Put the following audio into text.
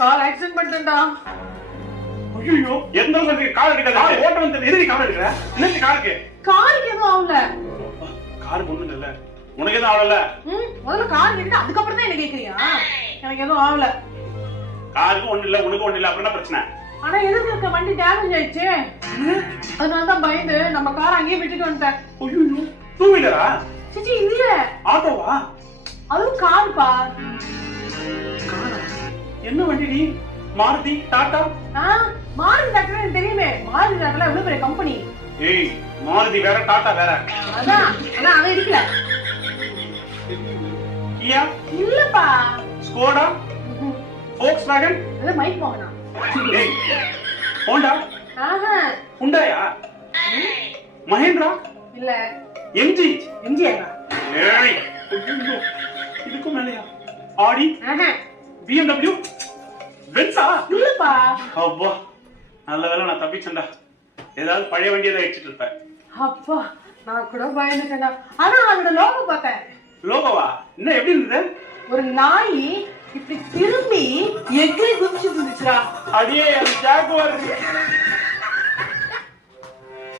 Car accident பண்ணிட்டேன்டா. ஐயோ எந்த வந்து கார் எடுக்காத ஓட்ட வந்து எதிரி கார் எடுக்கற என்ன காருக்கு எதுவும் ஆகல. காருக்கு ஒண்ணும் இல்ல உனக்கு எதுவும் ஆகல. முதல்ல கார் கேட்டு அதுக்கப்புறம் தான் என்ன கேக்குறியா? எனக்கு எதுவும் ஆகல. காருக்கு ஒண்ணும் இல்ல உனக்கு ஒண்ணும் இல்ல அப்புறம் என்ன பிரச்சனை? ஆனா எதுக்கு இருக்க வண்டி டேமேஜ் ஆயிடுச்சு. அதனால தான் பயந்து நம்ம கார் அங்கேயே விட்டுட்டு வந்துட்டேன். ஐயோ டூ வீலரா? சிச்சி இல்ல ஆட்டோவா? அதுவும் கார்ப்பா. என்ன வண்டி நீ? மாருதி டாடா? மாருதி டாடா எனக்கு தெரியுமே. மாருதி டாடா எவ்வளவு பெரிய கம்பெனி. ஏய் மாருதி வேற டாடா வேற. அதான் ஆனா அவன் இருக்கல. கியா? இல்லப்பா. ஸ்கோடா? Volkswagen? அது மைக் மோகனா. ஏய் ஹோண்டா? ஹுண்டாயா? மஹேந்திரா? இல்ல. எம்ஜி? எம்ஜிஆரா? ஏய் ஐயோ இதுக்கு மேலயா? ஆடி? BMW? பென்ஸா? இல்லப்பா. அப்பா நல்ல வேளை நான் தப்பிச்சேன்டா. ஏதாவது பழைய வண்டியை தான் அடிச்சிட்டு இருப்பேன். அப்பா நான் கூட பயந்துட்டேன்டா. ஆனா அதோட லோகோ பார்த்தேன். லோகோவா? என்ன எப்படி இருந்தது? ஒரு நாய் இப்படி திரும்பி எகிரி குதிச்சு இருந்துச்சுடா. அடியே அது ஜாகுவார்.